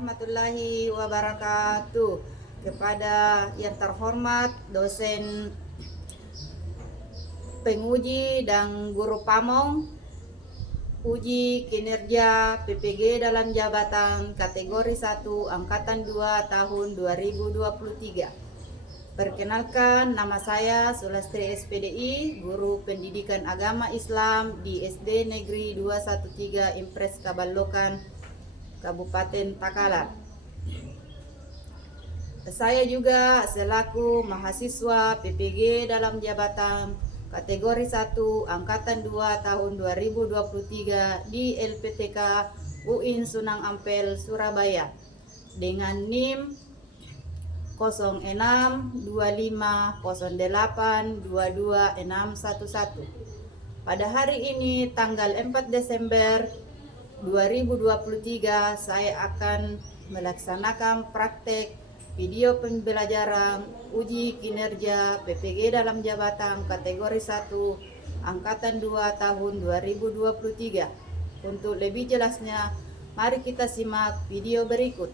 warahmatullahi wabarakatuh. Kepada yang terhormat dosen penguji dan guru pamong uji kinerja PPG dalam jabatan kategori 1 angkatan 2 tahun 2023. Perkenalkan, nama saya Sulastri SPDI, guru pendidikan agama Islam di SD Negeri 213 Impres Kabalokan, Kabupaten Takalar. Saya juga selaku mahasiswa PPG dalam jabatan kategori 1 angkatan 2 tahun 2023 di LPTK UIN Sunang Ampel, Surabaya dengan NIM 0625082211. Pada hari ini tanggal 4 Desember 2023 saya akan melaksanakan praktek video pembelajaran uji kinerja PPG dalam jabatan kategori 1 angkatan 2 tahun 2023. Untuk lebih jelasnya, mari kita simak video berikut.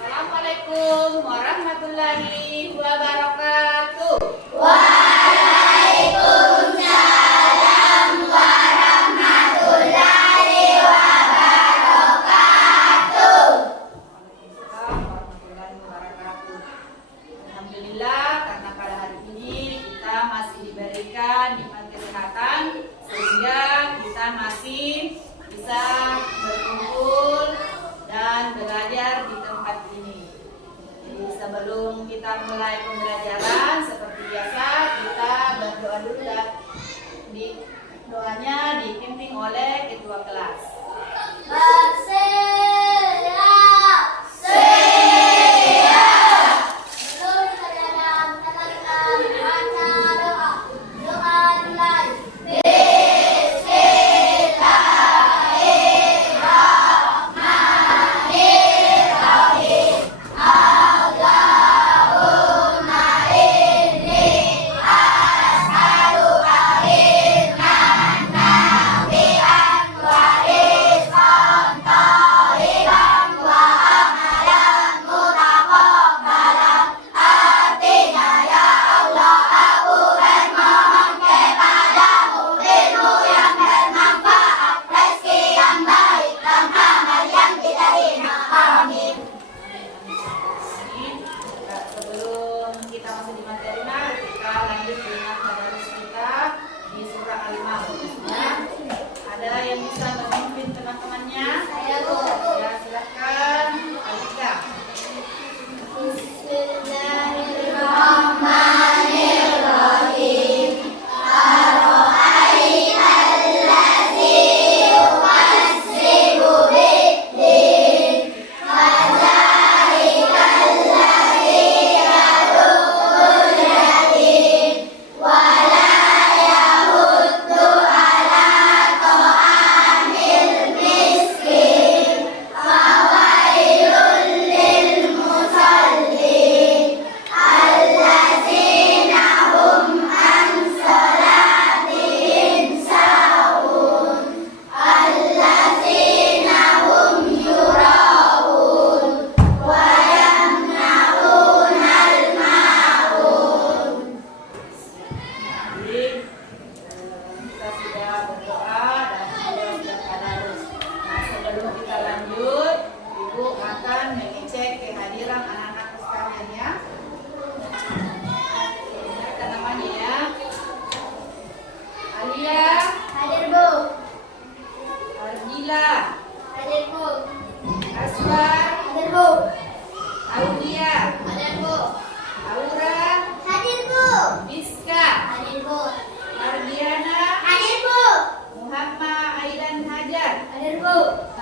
Assalamualaikum warahmatullahi wabarakatuh. Waalaikumsalam warahmatullahi wabarakatuh. Alhamdulillah, karena pada hari ini kita masih diberikan nikmat kesehatan sehingga kita masih bisa berkumpul dan belajar di tempat ini. Jadi sebelum kita mulai pembelajaran seperti biasa kita berdoa dulu dan doanya dipimpin oleh ketua kelas.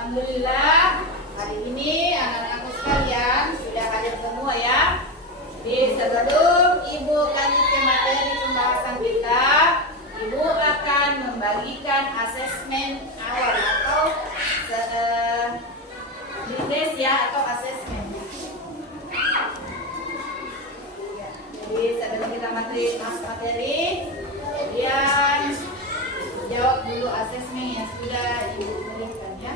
Alhamdulillah, hari ini anak-anakku sekalian sudah hadir semua ya. Di sebelum Ibu lanjut ke materi pembahasan kita, Ibu akan membagikan asesmen awal atau tes ya atau asesmen. Jadi sebelum kita masuk materi, kalian jawab dulu asesmen yang sudah Ibu berikan ya.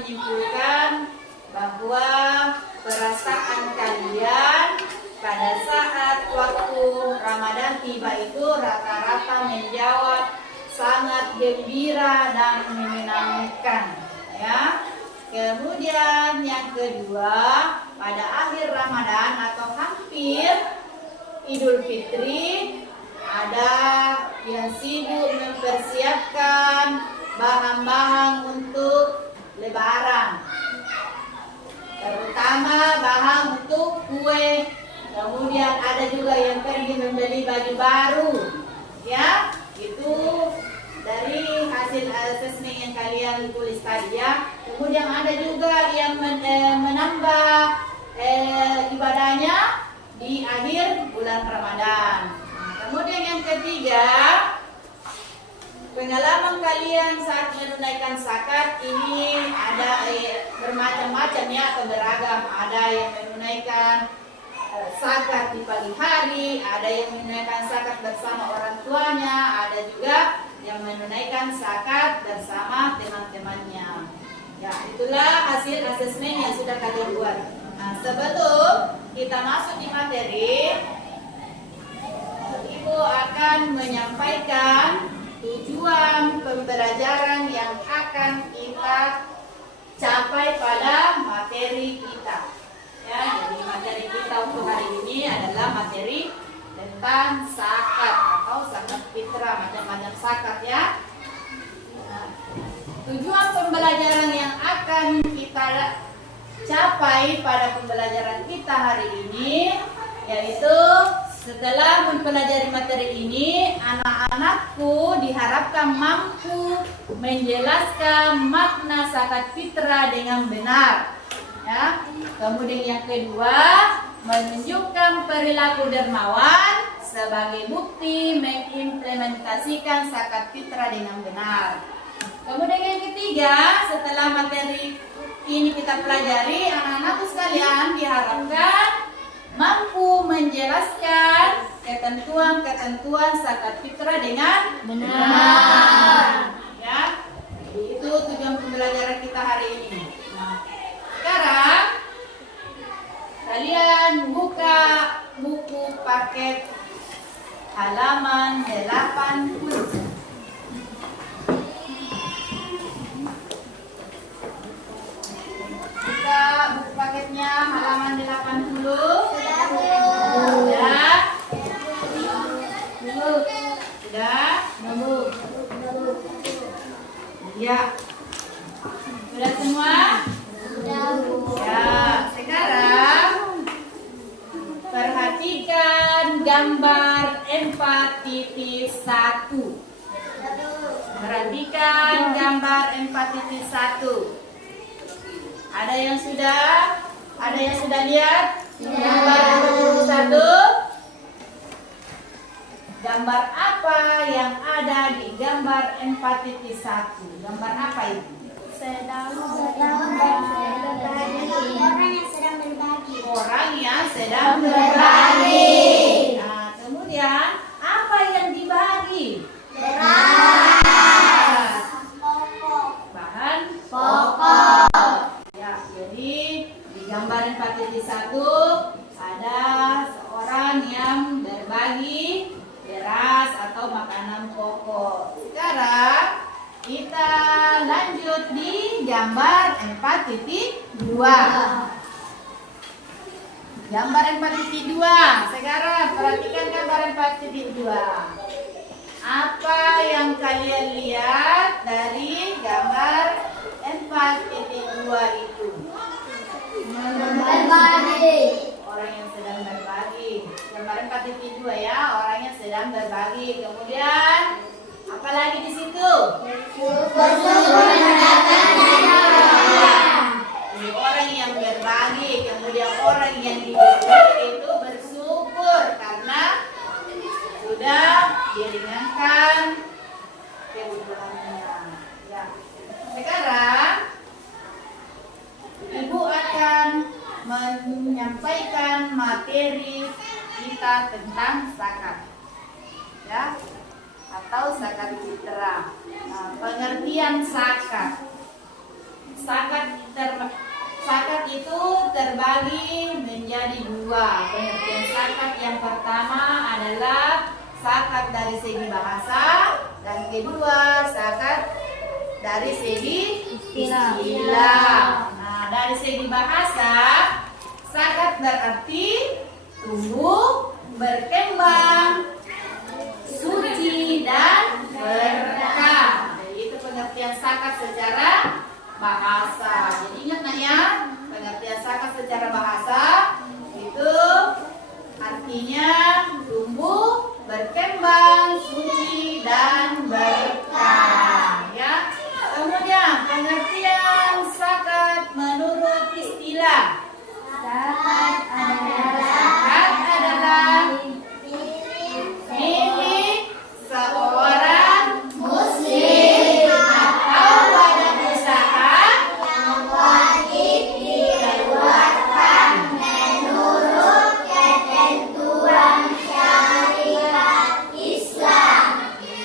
menyimpulkan bahwa perasaan kalian pada saat waktu Ramadan tiba itu rata-rata menjawab sangat gembira dan menyenangkan, ya. Kemudian yang kedua, pada akhir Ramadan atau hampir Idul Fitri, ada yang sibuk mempersiapkan bahan-bahan untuk Lebaran, terutama bahan untuk kue. Kemudian ada juga yang pergi membeli baju baru, ya. Itu dari hasil asesmen yang kalian tulis tadi, ya. Kemudian ada juga yang menambah ibadahnya di akhir bulan Ramadan. Kemudian yang ketiga, pengalaman kalian saat menunaikan zakat ini ada bermacam-macam, ya, atau beragam. Ada yang menunaikan zakat di pagi hari, ada yang menunaikan zakat bersama orang tuanya, ada juga yang menunaikan zakat bersama teman-temannya. Ya, itulah hasil asesmen yang sudah kalian buat. Nah, sebelum kita masuk di materi, Ibu akan menyampaikan tujuan pembelajaran yang akan kita capai pada materi kita. Ya, jadi materi kita untuk hari ini adalah materi tentang zakat atau zakat fitrah, macam-macam zakat, ya. Nah, tujuan pembelajaran yang akan kita capai pada pembelajaran kita hari ini yaitu setelah mempelajari materi ini, anak-anakku diharapkan mampu menjelaskan makna zakat fitrah dengan benar. Ya. Kemudian yang kedua, menunjukkan perilaku dermawan sebagai bukti mengimplementasikan zakat fitrah dengan benar. Kemudian yang ketiga, setelah materi ini kita pelajari, anak-anakku sekalian diharapkan mampu menjelaskan ketentuan-ketentuan zakat fitrah dengan benar. Ya, jadi itu tujuan pembelajaran kita hari ini. Nah, sekarang kalian buka buku paket halaman 80. Buka buku paketnya halaman 80. Sudah? Sudah? Ya. Sudah semua? Ya, sekarang perhatikan gambar 4.1. Perhatikan gambar 4.1. Ada yang sudah lihat gambar 21? Gambar apa yang ada di gambar 4.1? Gambar apa itu? Orang yang sedang berbagi. Nah, kemudian apa yang dibagi? Beras. Bahan pokok. Ya, jadi di gambar 4.1 ada seorang yang berbagi beras atau makanan pokok. Sekarang kita lanjut di gambar 4.2. Gambar 4.2. Sekarang perhatikan gambar 4.2. Apa yang kalian lihat dari gambar 4.2 itu? Berbagi. Orang yang sedang berbagi. Gambar 4.2, ya, orang yang sedang berbagi. Kemudian apa lagi di situ? Orang yang berbagi, kemudian orang yang diberi itu bersyukur karena sudah diringankan kebutuhannya. Ya. Sekarang Ibu akan menyampaikan materi kita tentang zakat, ya, atau zakat fitrah. Nah, pengertian zakat. Zakat itu terbagi menjadi dua. Pengertian zakat yang pertama adalah zakat dari segi bahasa, dan kedua zakat dari segi istilah. Nah, dari segi bahasa, zakat berarti tumbuh, berkembang, suci, dan berkah. Jadi itu pengertian zakat secara bahasa. Jadi ingat nak ya, pengertian zakat secara bahasa itu artinya tumbuh, berkembang, suci, dan berkah. Ya. Kemudian pengertian zakat menurut istilah. Zakat adalah milik seorang muslim atau badan usaha yang wajib dikeluarkan menurut ketentuan syariat Islam.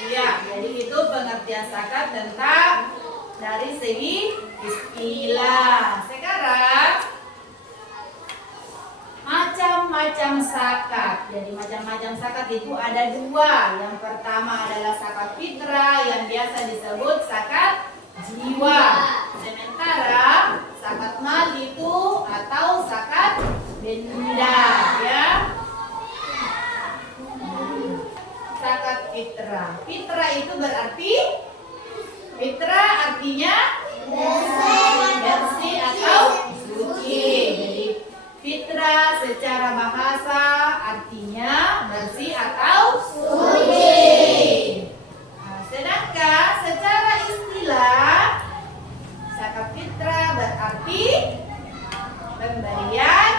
Ya, jadi itu pengertian zakat tentang dari segi istilah. Sekarang macam-macam zakat. Jadi macam-macam zakat itu ada dua. Yang pertama adalah zakat fitrah yang biasa disebut zakat jiwa. Sementara zakat mal itu atau zakat benda, ya. Zakat fitrah. Fitrah itu berarti fitrah artinya bersih atau suci. Jadi fitrah secara bahasa artinya bersih atau suci. Nah, sedangkan secara istilah zakat fitrah berarti pemberian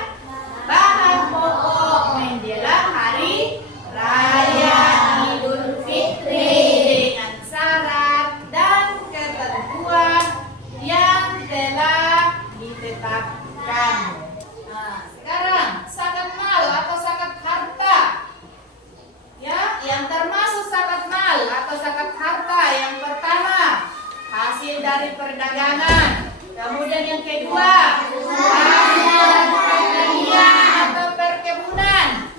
bahan pokok menjelang hari raya Idul Fitri dengan syarat dan ketentuan yang telah ditetapkan. Sekarang zakat mal atau zakat harta, ya, yang termasuk zakat mal atau zakat harta yang pertama hasil dari perdagangan, kemudian yang kedua hasil dari pertanian atau perkebunan,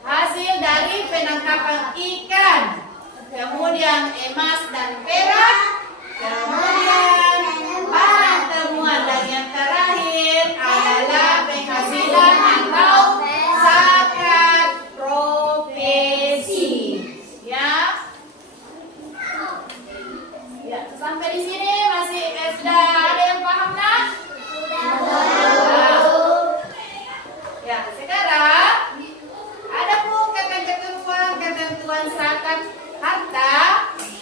hasil dari penangkapan ikan, kemudian emas dan perak, kemudian barang temuan, dan yang terakhir adalah penghasilan atau zakat profesi. Ya. Ya, sampai di sini masih sudah ada yang paham nak? Ya, sekarang ada pun ketentuan zakat harta.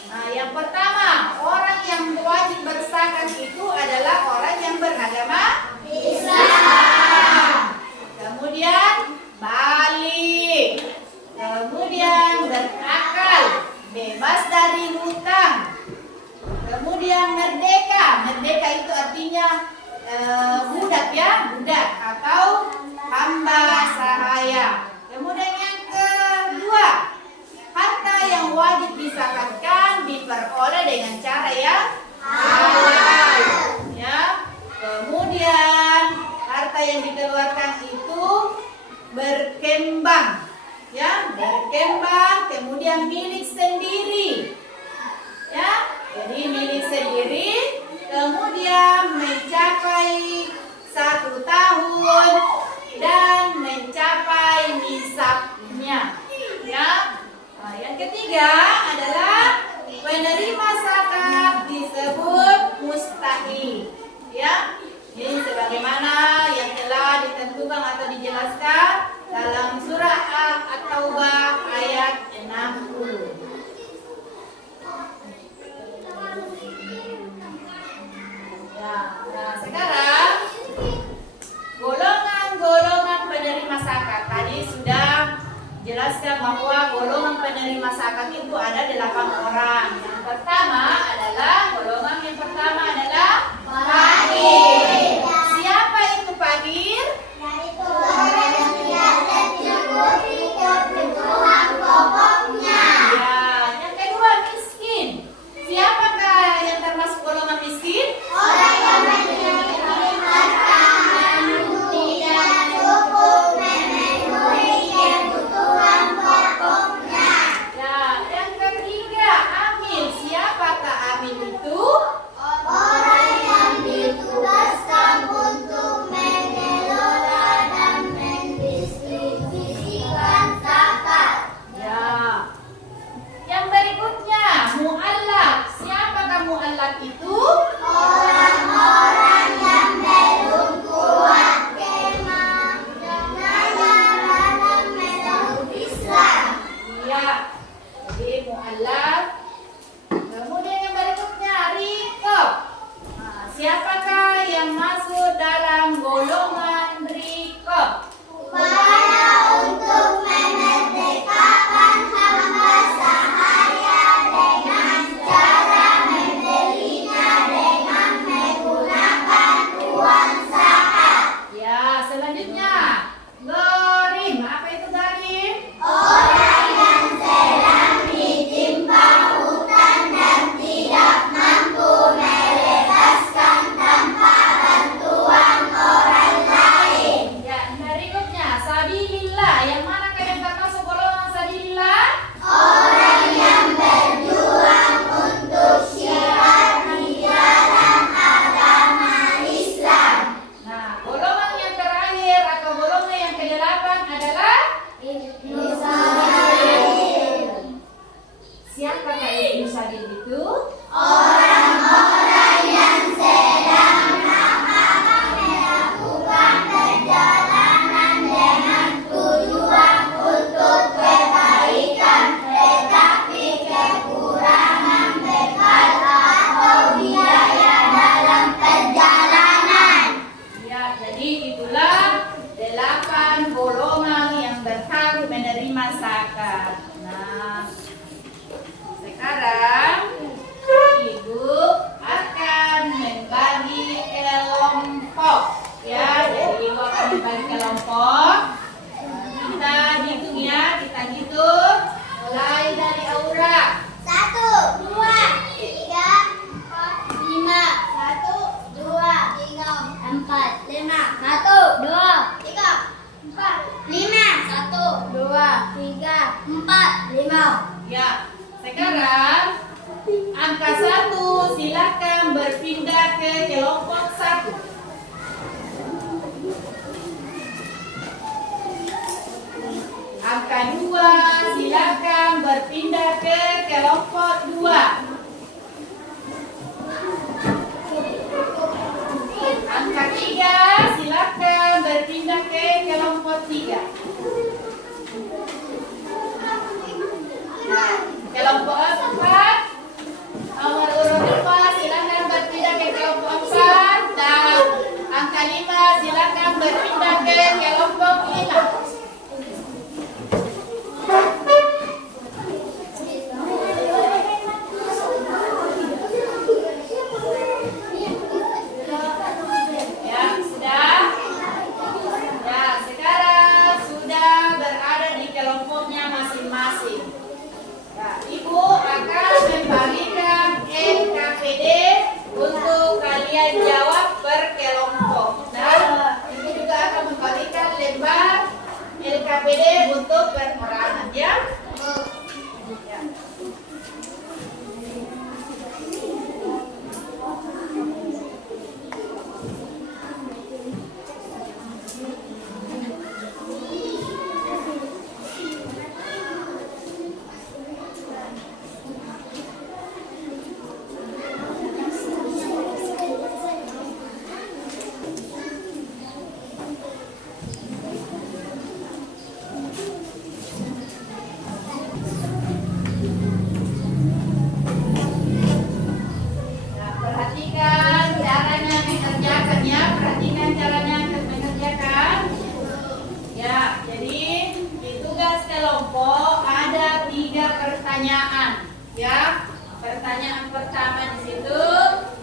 Nah, yang pertama, orang yang wajib berzakat itu adalah orang yang beragama Islam. Kemudian balik. Kemudian berakal, bebas dari hutang. Kemudian merdeka. Merdeka itu artinya budak, ya, budak atau hamba sahaya. Kemudian yang kedua, harta yang wajib dizakatkan diperoleh dengan cara yang halal, ya. Kemudian harta yang dikeluarkan itu berkembang, ya, berkembang, kemudian milik sendiri, ya. Jadi milik sendiri, kemudian mencapai 1 tahun dan mencapai nisabnya, ya. Nah, yang ketiga adalah penerima zakat disebut mustahik, ya. Ini sebagaimana yang telah ditentukan atau dijelaskan dalam surah At-Taubah ayat 60. Ya, nah sekarang golongan-golongan penerima zakat. Tadi sudah jelaskan bahwa golongan penerima zakat itu ada 8 orang. Yang pertama adalah fakir. Siapa itu fakir? Yaitu orang yang tidak mencukupi kebutuhan pokoknya. Ya, yang kedua miskin. Siapakah yang termasuk golongan miskin? Orang yang itulah 8 golongan yang berhak menerima zakat. Nah, sekarang Ibu akan membagi kelompok, ya. Jadi Ibu akan membagi kelompok. Kita hitung ya, kita hitung. Mulai dari Aura. 1, 2, 3, 4, 5. 1, 2, 3, 4, 5. 1, 2, 3, 4, 5. 1, 2, 3, 4, 5. Ya, sekarang angka 1 silakan berpindah ke kelompok 1. Angka 2 silakan berpindah ke kelompok 2. Angka 3 silakan berpindah ke kelompok 3. Kelompok 4 nomor urut 5 silakan berpindah ke kelompok 4 dan angka 5 silakan berpindah ke kelompok 5. Jawab per kelompok. Nah, Ibu juga akan memberikan lembar LKPD untuk perorangan, ya. Ya. Pertanyaan, ya. Pertanyaan pertama di situ,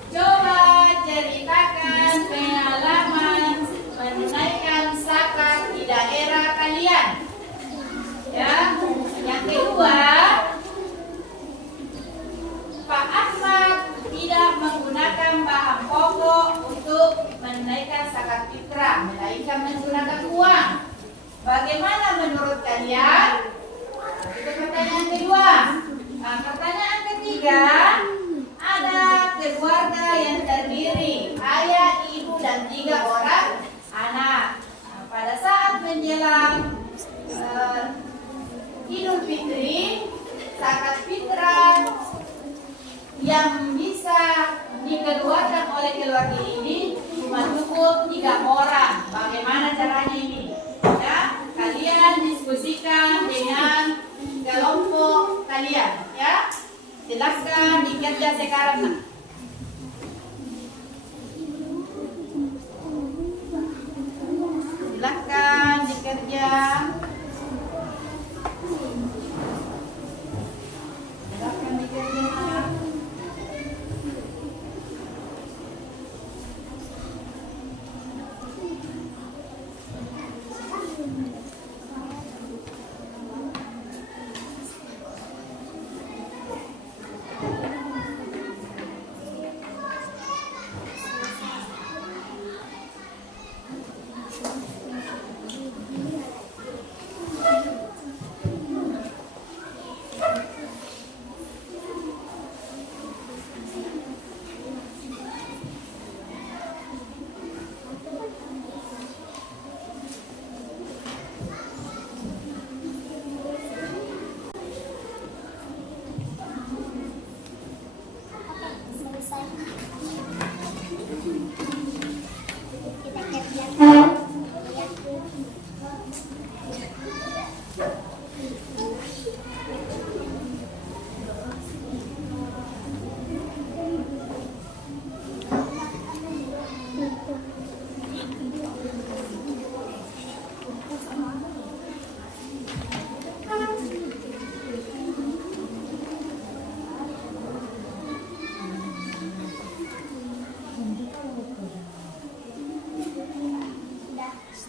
coba ceritakan pengalaman menunaikan zakat di daerah kalian. Ya. Yang kedua, Pak Ahmad tidak menggunakan bahan pokok untuk menunaikan zakat fitrah, melainkan menggunakan uang. Bagaimana menurut kalian? Itu pertanyaan kedua. Nah, pertanyaan ketiga, ada keluarga yang terdiri ayah, ibu, dan 3 orang anak. Nah, pada saat menjelang Idul Fitri, zakat fitrah yang bisa dikeluarkan oleh keluarga ini cuma cukup 3 orang. Bagaimana caranya ini? Ya, kalian diskusikan dengan kelompok kalian, ya. Silakan dikerja sekarang, nah. Silakan dikerja. Silakan dikerja, nah.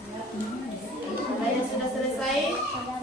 Ada yang sudah selesai? Apa lagi?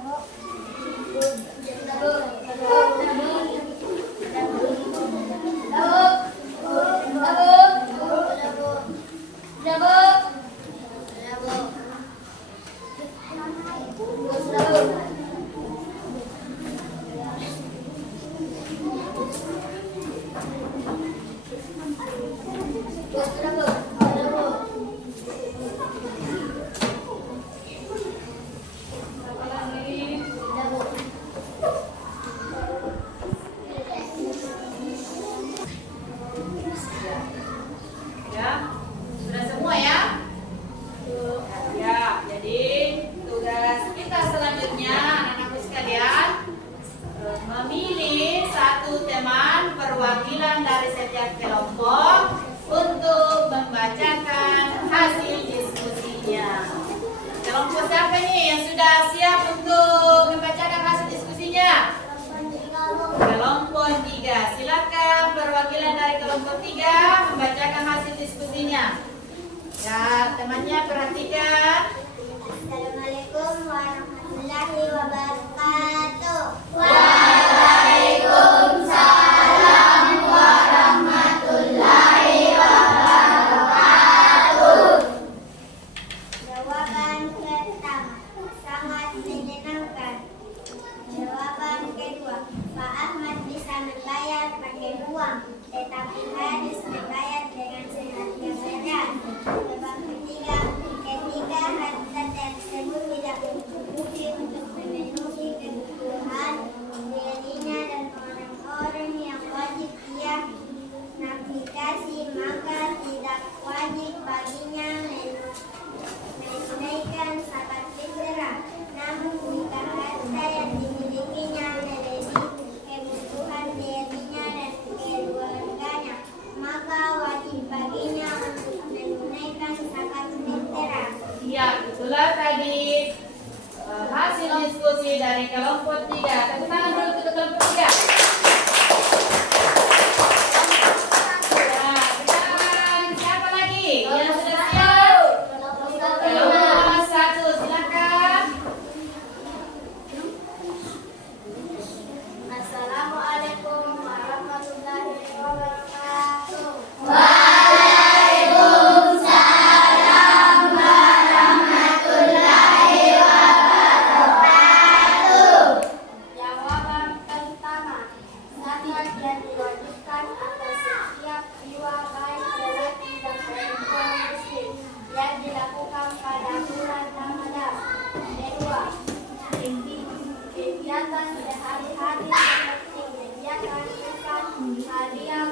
Ya, sudah semua ya? Ya, jadi tugas kita selanjutnya anak-anakku sekalian memilih satu teman perwakilan dari setiap kelompok untuk membacakan hasil diskusinya. Kelompok siapa nih yang sudah siap untuk membacakan hasil diskusinya? Kelompok 3. Silakan perwakilan dari kelompok 3 membacakan hasil diskusinya. Ya, temannya perhatikan. Assalamualaikum warahmatullahi wabarakatuh. Waalaikumsalam warahmatullahi wabarakatuh. Jawaban pertama, sangat menyenangkan. Jawaban kedua, Pak Ahmad bisa membayar pakai uang, tetapi harus membayar dengan seharga berat. Jawaban ketiga, ketika harta tersebut tidak mencukupi untuk memenuhi kebutuhan dirinya dan orang-orang yang wajib ia navigasi, maka tidak wajib baginya menunaikan zakat fitrah. Namun jika harta yang dimilikinya melebihi kebutuhan dirinya dan keluarganya, maka wajib baginya untuk menunaikan zakat fitrah. Ya, itulah tadi hasil diskusi dari kelompok 3. Tepuk tangan dulu untuk kelompok 3. Ya, sekarang siapa lagi yang sudah siap? Kelompok 1, silakan. Assalamualaikum warahmatullahi wabarakatuh. Waalaikumsalam warahmatullahi wabarakatuh. Jawaban pertama, zakat yang diwajibkan atas setiap jiwa baik lelaki dan perempuan muslim yang dilakukan pada bulan Ramadan. Kedua, kegiatan sehari-hari seperti menyediakan ikan, hadiah,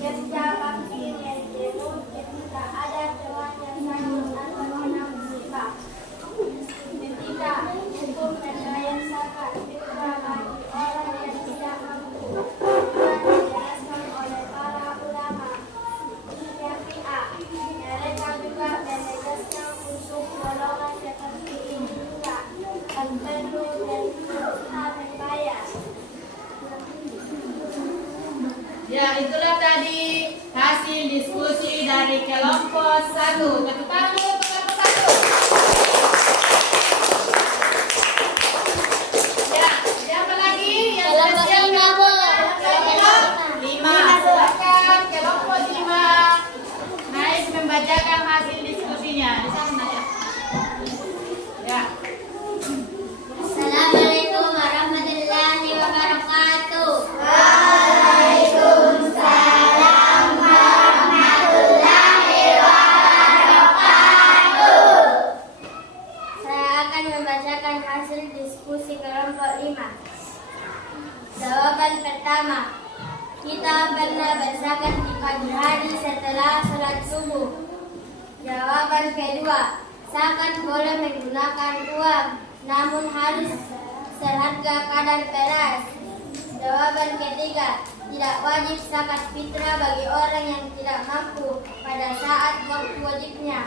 kerja bakti, yang jenuh ketika ada teman yang sakit atau kena musibah. Ketiga, hukum membayar zakat fitrah bagi orang yang tidak mampu telah dijelaskan oleh para ulama Syafi'ah. Mereka juga menegaskan untuk golongan seperti ini juga perlu dan berusaha membayar. Ya, itulah tadi hasil diskusi dari kelompok 1. Tepuk tangan dulu untuk kelompok 1. Ya, siapa lagi yang sudah Kelompok siap? 5, Bu. Kelompok 5. Silakan kelompok 5 naik membacakan hasil diskusinya. Di sana ya. Ya. Assalamualaikum warahmatullahi wabarakatuh. Waalaikumsalam warahmatullahi wabarakatuh. Saya akan membacakan hasil diskusi kelompok 5. Jawaban pertama, kita pernah berzakat di pagi hari setelah sholat subuh. Jawaban kedua, zakat boleh menggunakan uang, namun harus seharga kadar beras. Jawaban ketiga, tidak wajib zakat fitrah bagi orang yang tidak mampu pada saat waktu wajibnya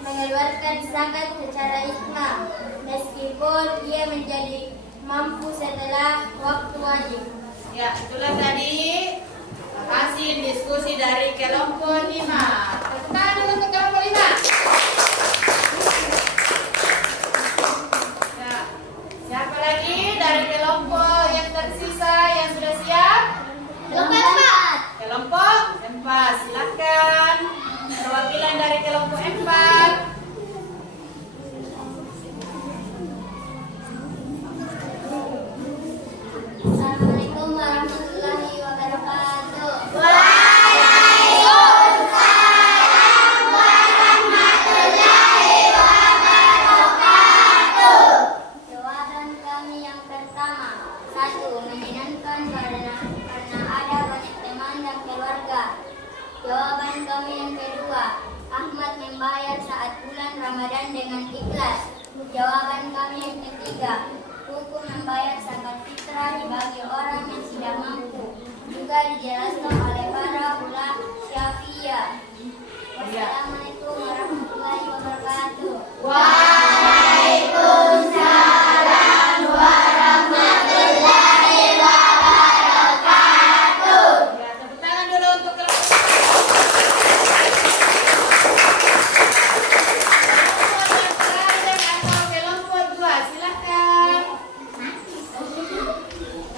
mengeluarkan zakat secara ijma, meskipun ia menjadi mampu setelah waktu wajib. Ya, itulah tadi hasil diskusi dari kelompok 5. Tepuk tangan dulu untuk kelompok 5. Ramadan dengan ikhlas. Jawaban kami yang ketiga, hukum membayar zakat fitrah bagi orang yang tidak mampu juga dijelaskan oleh para ulama Syafi'iyah. Wassalamualaikum warahmatullahi wabarakatuh. Waalaikumsalam warahmatullahi wabarakatuh. Ya, tepuk tangan dulu untuk kelompok 2. Silakan.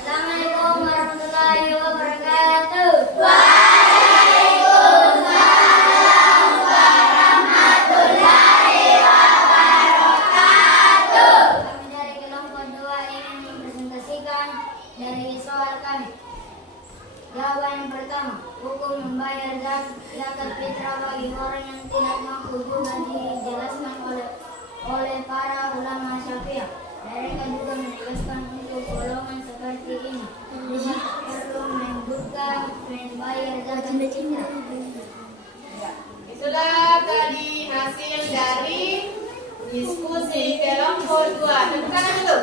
Assalamualaikum warahmatullahi wabarakatuh. Waalaikumsalam warahmatullahi wabarakatuh. Kami dari kelompok 2 ingin mempresentasikan dari soal kami. Jawaban yang pertama, hukum membayar zakat fitrah bagi orang yang tidak mampu juga dijelaskan oleh para ulama Syafi'iyah. Mereka juga menegaskan untuk golongan seperti ini tidak perlu membayar zakat fitrah. Ya, itulah tadi hasil dari diskusi kelompok 2. Tepuk tangan dulu.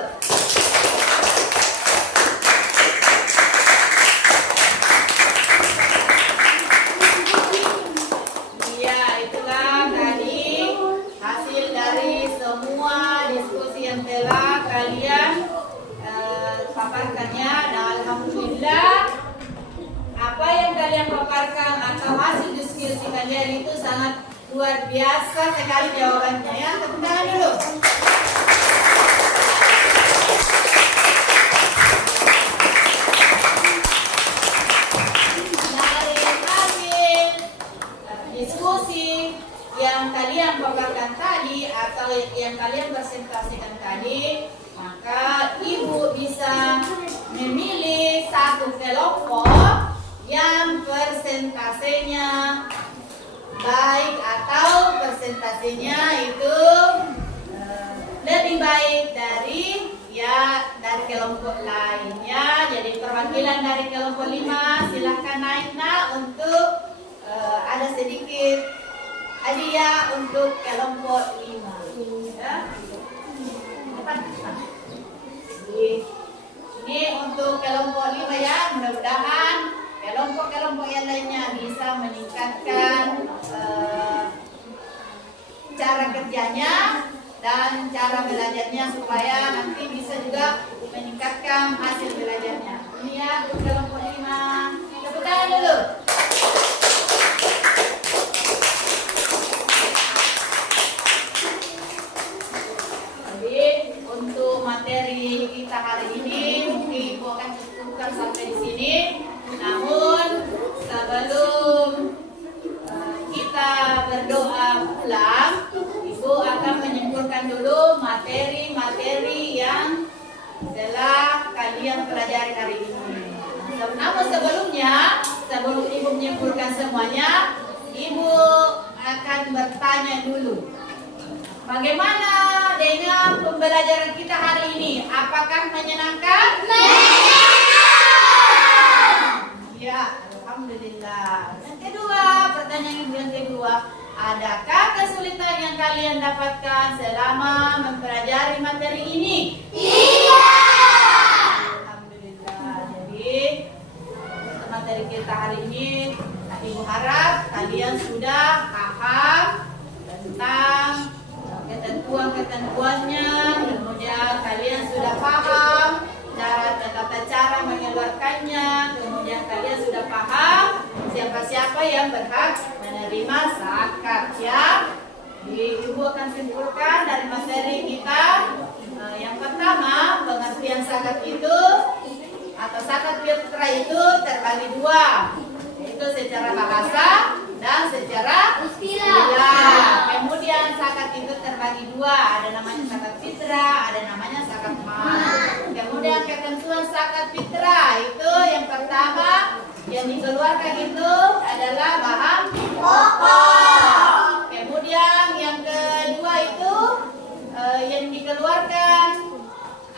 Iya, itulah tadi hasil dari semua diskusi yang telah kalian paparkannya. Dan alhamdulillah, apa yang kalian paparkan atau hasil diskusi kalian itu sangat luar biasa sekali jawabannya ya. Tepuk tangan dulu. Dari hasil diskusi yang kalian paparkan tadi atau yang kalian presentasikan tadi, maka ibu bisa memilih satu kelompok yang persentasenya baik atau persentasenya itu lebih baik dari kelompok lainnya. Jadi perwakilan dari kelompok 5 silahkan naik untuk ada sedikit hadiah untuk kelompok 5 ya. Ini untuk kelompok 5 ya. Mudah-mudahan kelompok-kelompok yang lainnya bisa meningkatkan cara kerjanya dan cara belajarnya supaya nanti bisa juga meningkatkan hasil belajarnya. Ini ya untuk kelompok 5. Tepuk tangan dulu. Jadi untuk materi kita hari ini mungkin Ibu akan cukupkan sampai di sini. Namun sebelum kita berdoa pulang, Ibu akan menyimpulkan dulu materi-materi yang telah kalian pelajari hari ini. Namun sebelumnya, sebelum Ibu menyimpulkan semuanya, Ibu akan bertanya dulu. Bagaimana dengan pembelajaran kita hari ini? Apakah menyenangkan? Ya, alhamdulillah. Yang kedua, pertanyaan Ibu yang kedua, adakah kesulitan yang kalian dapatkan selama mempelajari materi ini? Iya. Alhamdulillah. Jadi untuk materi kita hari ini, Ibu harap kalian sudah paham tentang ketentuan-ketentuannya, kemudian kalian sudah paham tata cara mengeluarkannya, kemudian kalian sudah paham siapa-siapa yang berhak menerima zakat ya. Jadi Ibu akan simpulkan dari materi kita. Yang pertama, pengertian zakat itu atau zakat fitrah itu terbagi dua, yaitu secara bahasa dan secara istilah. Kemudian zakat itu terbagi dua, ada namanya zakat fitrah, ada namanya zakat mal. Kemudian ketentuan zakat fitrah itu yang pertama yang dikeluarkan itu adalah bahan pokok. Kemudian yang kedua itu yang dikeluarkan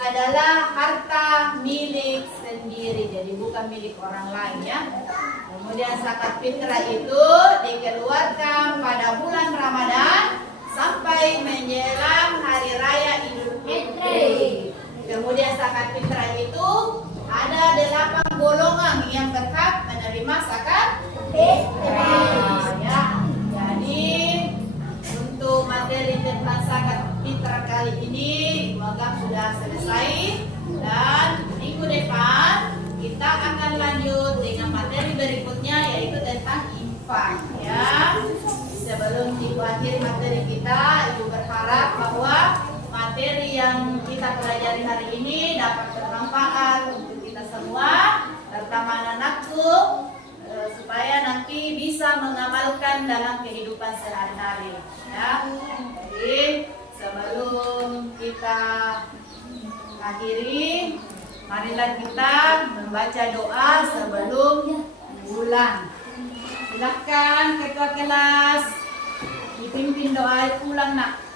adalah harta milik sendiri, jadi bukan milik orang lain ya. Kemudian zakat fitrah itu dikeluarkan pada bulan Ramadan sampai Kemudian zakat fitrah itu ada 8 golongan yang berhak menerima zakat fitrah. Ya. Jadi untuk materi tentang zakat fitrah kali ini Wagam sudah selesai, dan minggu depan kita akan lanjut dengan materi berikutnya yaitu tentang infak. Ya. Sebelum Ibu akhiri materi kita, Ibu berharap bahwa materi yang kita pelajari hari ini dapat bermanfaat untuk kita semua, terutama anak-anakku, supaya nanti bisa mengamalkan dalam kehidupan sehari-hari. Ya. Jadi sebelum kita akhiri, marilah kita membaca doa sebelum pulang. Silakan ketua kelas dipimpin doa pulang, Nak.